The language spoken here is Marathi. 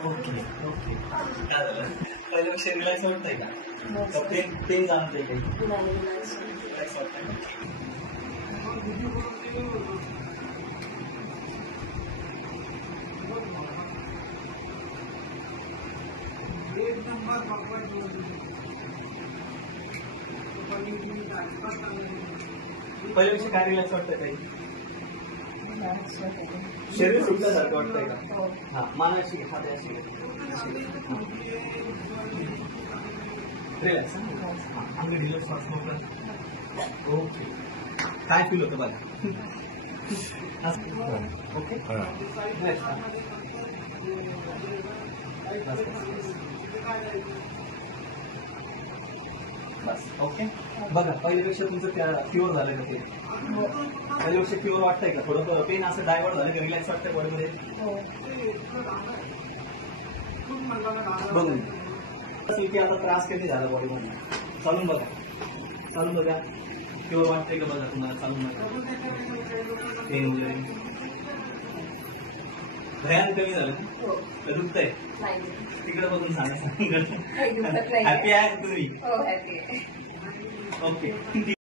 Okay okay. काय झालं पहिल्यापेक्षा रिलॅक्स वाटतंय का? पेन पेन जाणतंय काही रिलॅक्स वाटतंय का? पहिल्यापेक्षा काय रिलॅक्स वाटतंय काही? शरीर सुटल्यासारखं वाटतंय का? हा मानाशी हात अशी रिलॅक्स. आम्ही रिलॅक्स वाटतो. ओके. काय फील होतं बघा. ओके बस. ओके बघा पहिल्यापेक्षा तुमचं क्युअर झालं का? ते पहिल्यापेक्षा क्युअर वाटतंय का? थोडं पेन असं डायवर्ट झालं का? रिलॅक्स वाटतंय बॉडीमध्ये? बघून की आता त्रास कधी झाला बॉडीमध्ये? चालून बघा. चालून बघा. क्युअर वाटतंय का? बघा तुम्हाला चालून बघा. पेन वगैरे भयान कमी झालं का? दुखतंय? तिकडे बघून सांगा. हॅपी आहे तुम्ही? ओके.